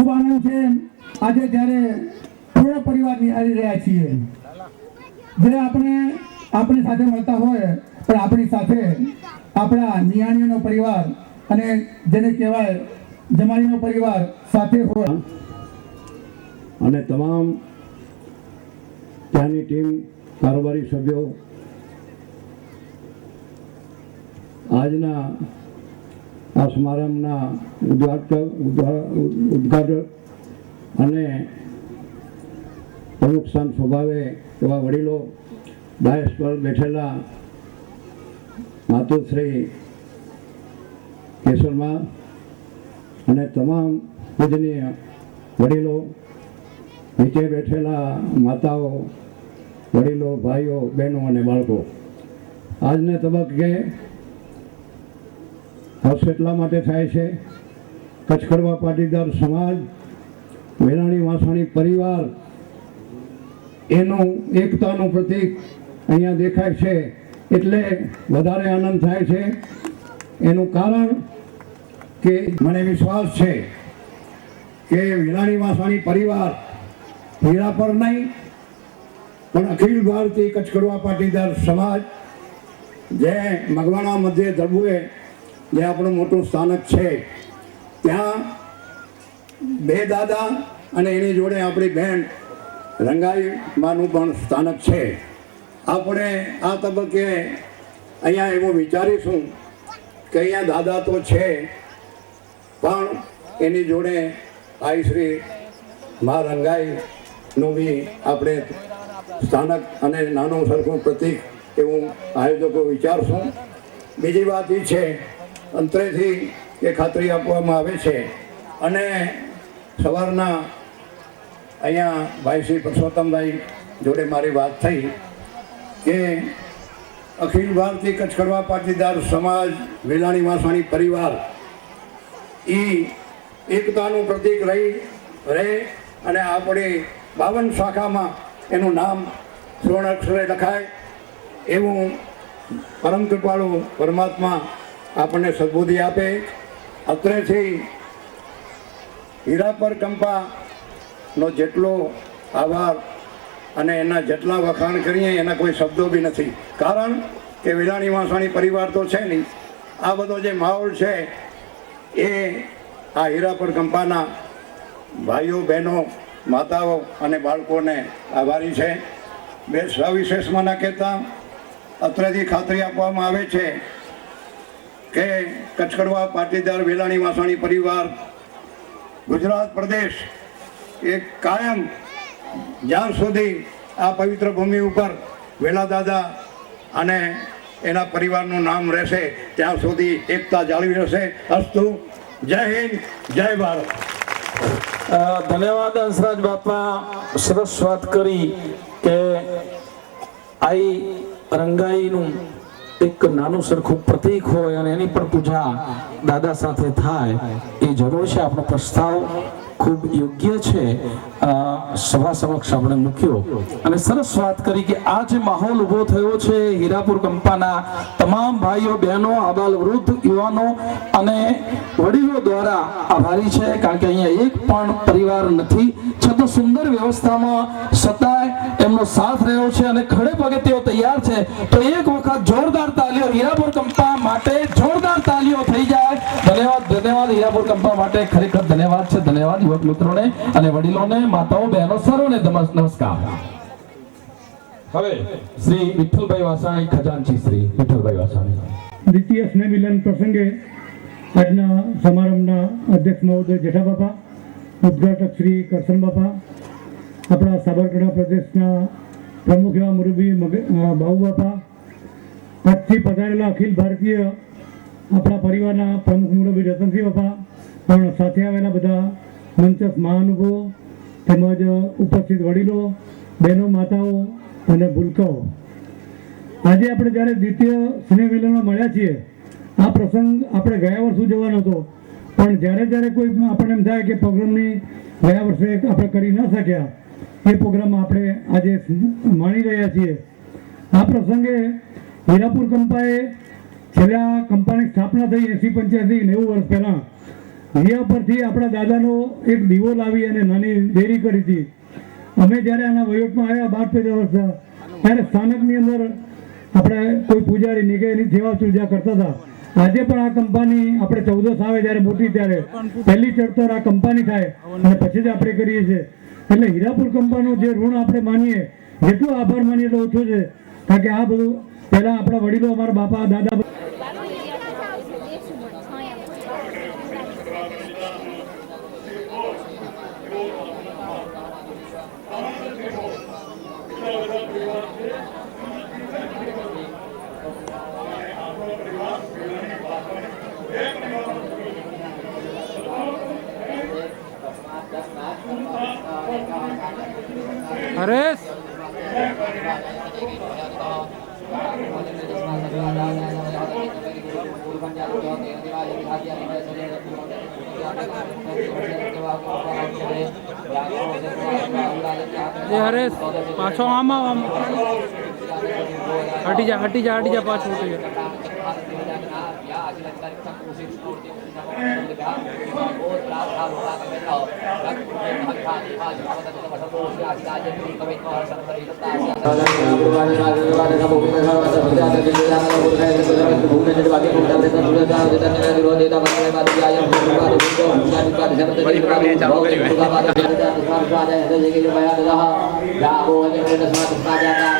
ખૂબ આનંદ છે. આજે જ્યારે પૂર્ણ પરિવાર નિહાળી રહ્યા છીએ. જે આપણે આપણી સાથે મળતા હોય, પણ આપણી સાથે આપણા નિયાણીઓનો પરિવાર અને જેને કહેવાય જમાઈનો પરિવાર સાથે હોય. અને તમામ ત્યાંની ટીમ, કારોબારી સભ્યો, આજના આ સમારંભના ઉદ્ઘાટક, ઉદ્ઘા- ઉદ્ઘાટક અને પ્રમુખ સ્થાન સ્વભાવે એવા વડીલો ડાયસ પર બેઠેલા માતુશ્રી કેશરમાં અને તમામ પૂજનીય વડીલો, નીચે બેઠેલા માતાઓ, વડીલો, ભાઈઓ, બહેનો અને બાળકો. આજને તબક્કે હર્ષ એટલા માટે થાય છે. કચ્છકડવા પાટીદાર સમાજ વેરાણી વાસણી પરિવાર, એનું એકતાનું પ્રતીક અહીંયા દેખાય છે. એટલે વધારે આનંદ થાય છે. એનું કારણ કે મને વિશ્વાસ છે કે વિલાણી વાસણી પરિવાર હીરા પર નહીં, પણ અખિલ ભારતીય કચ્છ કડવા પાટીદાર સમાજ, જે મગવાણા મધ્ય દરબુએ જે આપણું મોટું સ્થાનક છે. ત્યાં બે દાદા અને એની જોડે આપણી બહેન રંગાઈમાંનું પણ સ્થાનક છે. આપણે આ તબક્કે અહીંયા એવું વિચારીશું કે અહીંયા દાદા તો છે, પણ એની જોડે આઈ શ્રી મા રંગાઈનું બી આપણે સ્થાનક અને નાનું સરખું પ્રતિક એવું આયોજકો વિચારશું. બીજી વાત એ છે અંતરેથી એ ખાતરી આપવામાં આવે છે. અને સવારના અહીંયા ભાઈ શ્રી પરસોત્તમભાઈ જોડે મારી વાત થઈ કે અખિલ ભારતીય કચ્છ કરવા પાટીદાર સમાજ, વેલાણી વાસાણી પરિવાર એ એકતાનું પ્રતીક રહી, રહે અને આપણે બાવન શાખામાં એનું નામ સુવર્ણ અક્ષરે લખાય એવું પરમ કૃપાળુ પરમાત્મા આપણને સદબુદ્ધિ આપે. અત્રેથી હીરાપર કંપાનો જેટલો આભાર અને એના જેટલા વખાણ કરીએ, એના કોઈ શબ્દો બી નથી. કારણ કે વિલાણી વાસાણી પરિવાર તો છે નહીં. આ બધો જે માહોલ છે, એ આ હીરાપર કંપાના ભાઈઓ, બહેનો, માતાઓ અને બાળકોને આભારી છે. બે સવિશેષમાં ના કહેતા, અત્રેથી ખાતરી આપવામાં આવે છે કે કચ્છકડવા પાટીદાર વેલાણી વાસાણી પરિવાર, ગુજરાત પ્રદેશ એ કાયમ જ્યાં સુધી આ પવિત્ર ભૂમિ ઉપર વેલા દાદા અને એના પરિવારનું નામ રહેશે, ત્યાં સુધી એકતા જાળવી રહેશે. અસ્તુ, જય હિન્દ, જય ભારત. ધન્યવાદ હંસરાજ બાપા. સરસ વાત કરી કે આઈ રંગાઈનું એક નાનું સરખું પ્રતીક હોય અને એની પણ પૂજા દાદા સાથે થાય, એ જરૂર છે. આપણો પ્રસ્તાવ ખૂબ યોગ્ય છે. સભા સમક્ષ આપણે મૂક્યો. અને સરસ વાત કરી કે આ જે માહોલ ઊભો થયો છે હીરાપુર કંપાના તમામ ભાઈઓ, બહેનો, આબાલ વૃદ્ધ, યુવાનો અને વડીલો દ્વારા આભારી છે કારણ કે અહીંયા એક પણ પરિવાર નથી. છતાં સુંદર વ્યવસ્થામાં સતાય એમનો સાથ રહ્યો છે અને ખડે પગે તેઓ તૈયાર છે. તો એક વખત જોરદાર તાલીઓ હીરાપુર કંપા માટે જોરદાર તાલીઓ થઈ જાય. ધન્યવાદ ધન્યવાદ હીરાપુર કંપા માટે. ખરેખર ધન્યવાદ છે. ધન્યવાદ યુવક મિત્રોને અને વડીલોને. માતાઓ બહેનો સર્વને નમસ્કાર. હવે શ્રી વિઠ્ઠલભાઈ વાસાણી ખજાનચી શ્રી વિઠ્ઠલભાઈ વાસાણી. દ્વિતીય સ્નેહ મિલન પ્રસંગે આજના સમારંભના અધ્યક્ષ મહોદય જેઠા બાપા ઉદઘાટક શ્રી કરશન બાપા આપણા સાબરકાંઠા પ્રદેશના પ્રમુખ એવા મુરબી મગ- બાપા કચ્છથી પધારેલા અખિલ ભારતીય આપણા પરિવારના પ્રમુખ મુરબી રતનસિંહ બાપા પણ સાથે આવેલા બધા મંચસ મહાનુભવો તેમજ ઉપસ્થિત વડીલો, બહેનો, માતાઓ અને ભૂલકાઓ. આજે આપણે જ્યારે દ્વિતીય સ્નેહ મિલનમાં મળ્યા છીએ, આ પ્રસંગ આપણે ગયા વર્ષે જવાનો હતો. પણ જ્યારે જ્યારે કોઈ આપણને એમ થાય કે પ્રોગ્રામની ગયા વર્ષે આપણે કરી ન શક્યા, એ પ્રોગ્રામ આપણે આજે માણી રહ્યા છીએ. આ પ્રસંગે હીરાપુર કંપાએ છેલ્લા કંપાની સ્થાપના થઈ, એસી પંચ્યાસી નેવું વર્ષ પહેલાં હિયા પરથી આપણા દાદાનો એક દીવો લાવી અને નાની દેરી કરી હતી. અમે જ્યારે આના વયોટમાં આવ્યા બાર તેર વર્ષ ત્યારે સ્થાનકની અંદર આપણે કોઈ પૂજારી નીકળે એની સેવા પૂજા કરતા હતા. આજે પણ આ કંપની આપણે ચૌદસ આવે જ્યારે મોટી ત્યારે પહેલી ચડતર આ કંપની થાય અને પછી જ આપણે કરીએ છીએ. એટલે હીરાપુર કંપનીનું જે ઋણ આપણે માનીએ, જેટલો આભાર માનીએ એટલો ઓછો છે. કારણ કે આ બધું પહેલાં આપણા વડીલો, અમારા બાપા, દાદા હરેશ એ હરેશ પાછો આમ આમ હટી જા હટી જા હટી જા પાછો હટી જા. Bapak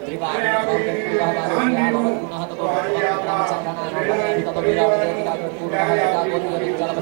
Terima kasih.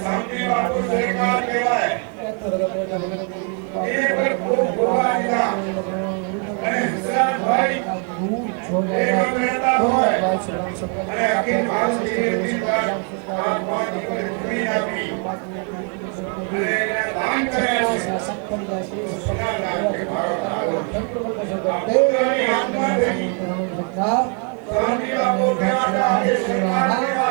સામે બાપુ સરકાર કહેવાય জোর জায়গা ছিলাম সকালে स्वाहा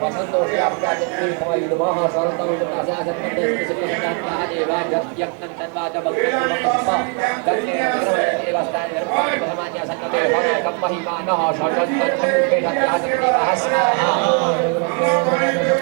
वसन्तोषे अप्राजन्ते भवयुधवः सर्वतरुणकाशासन्नन्दे श्रीसुखसन्नात्याः देवाभ्यत्यक्तं तन्वाचमग्नमकम्प गङ्गेरवस्तानि धर्मान्या सन्नते हरकं महिमानः षट्तन्मुखेषत्याः सन्देवः स्वाहा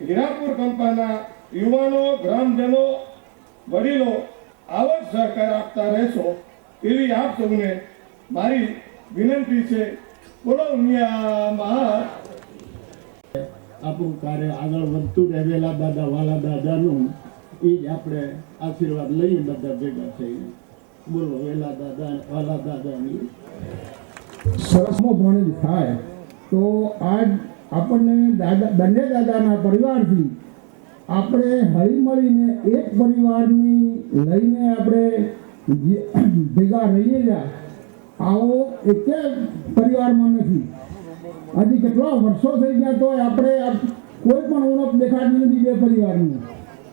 હીરાપુર કંપાના યુવાનો ગ્રામજનો વડીલો આવો જ સહકાર આપતા રહેશો એવી આપ સૌને મારી વિનંતી છે. બોલો આપણું કાર્ય આગળ વધતું રહેલા દાદા વાલા દાદાનું એ જ આપણે આશીર્વાદ લઈએ બધા ભેગા થઈને બોલો વેલા દાદા વાલા દાદાની. સરસમો ભણેલ થાય. તો આજ આપણને દાદા બંને દાદાના પરિવારથી આપણે હળી મળીને એક પરિવારની લઈને આપણે ભેગા રહીએ રહ્યા આવો એકે પરિવારમાં નથી. હજી કેટલા વર્ષો થઈ ગયા તો આપણે કોઈ પણ ઓળખ દેખાતી નથી બે પરિવારની.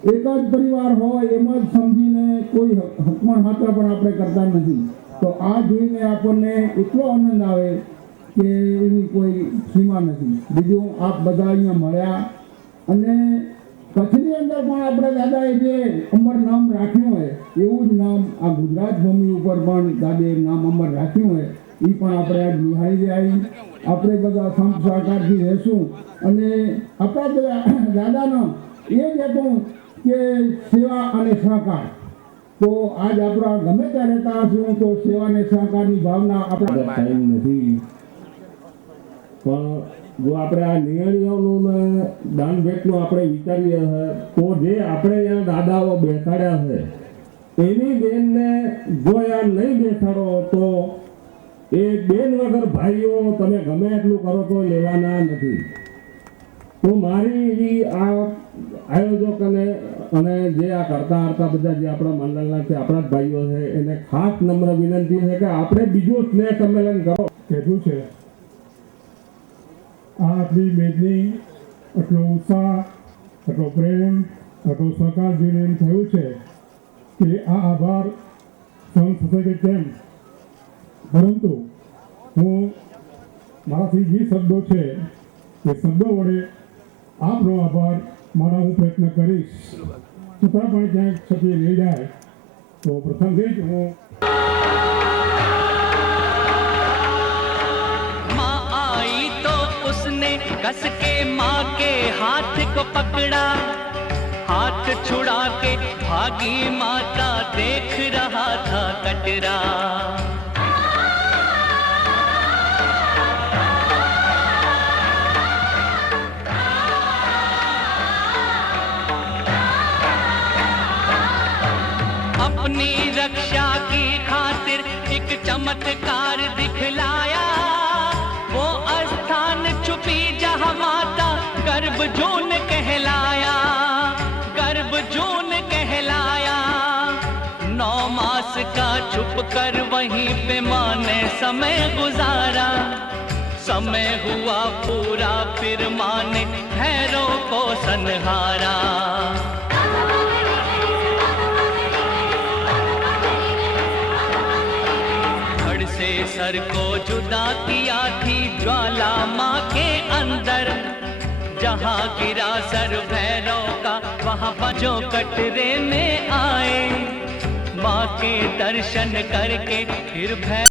એક જ પરિવાર હોય એમ જ સમજીને કોઈ હક- માત્ર પણ આપણે કરતા નથી. તો આ જોઈને આપણને એટલો આનંદ આવે કે એની કોઈ સીમા નથી. બીજું આપ બધા અહીંયા મળ્યા અને કચ્છની અંદર પણ આપણે દાદાએ જે અમર નામ રાખ્યું હોય એવું જ નામ આ ગુજરાત ભૂમિ ઉપર પણ દાદાએ નામ અમર રાખ્યું હોય એ પણ આપણે આજ નિહાળી રહ્યા આપણે બધા સંત સહકારથી રહેશું. અને આપણા દાદાનો એ જ હતું કે સેવા અને સહકાર. તો આજ આપણા ગમે ત્યાં રહેતા હશું તો સેવા અને સહકારની ભાવના આપણા ટાઈમ નથી. પણ જો આપણે આ નિયણીઓનું દાન ભેટનું આપણે વિચારીએ છે તો જે આપણે અહીંયા દાદાઓ બેસાડ્યા છે, એની બેનને જો આ નહીં બેસાડો, તો એ બેન વગર ભાઈઓ તમે ગમે એટલું કરો તો લેવાના નથી. તો મારી આ આયોજક અને જે આ કરતા હરતા બધા જે આપણા મંડળના છે, આપણા જ ભાઈઓ છે, એને ખાસ નમ્ર વિનંતી છે કે આપણે બીજું સ્નેહ સંમેલન કરો. કહેતું છે. આટલી મેદની, આટલો ઉત્સાહ, આટલો પ્રેમ, આટલો સહકાર જોઈને એમ થયું છે કે આ આભાર સહન થશે કેમ પરંતુ હું મારાથી જે શબ્દો છે એ શબ્દો વડે આપનો આભાર મારા હું પ્રયત્ન કરીશ. છતાં પણ ક્યાંક છતી રહી જાય, તો પ્રથમથી જ હું कस के माँ के हाथ को पकड़ा। हाथ छुड़ा के भागी माता देख रहा था कटरा। अपनी रक्षा की खातिर एक चमत्कार दिखलाया। गर्भ जून कहलाया, गर्भ जून कहलाया। नौ मास का छुप कर वहीं पे माँ ने समय गुजारा। समय हुआ पूरा, फिर माँ ने भैरों को संहारा। धड़ से सर को जुदा किया थी, ज्वाला माँ के अंदर। जहाँ गिरा सर भैरव का वहाँ बजो कटरे में आए माँ के दर्शन करके फिर भैरव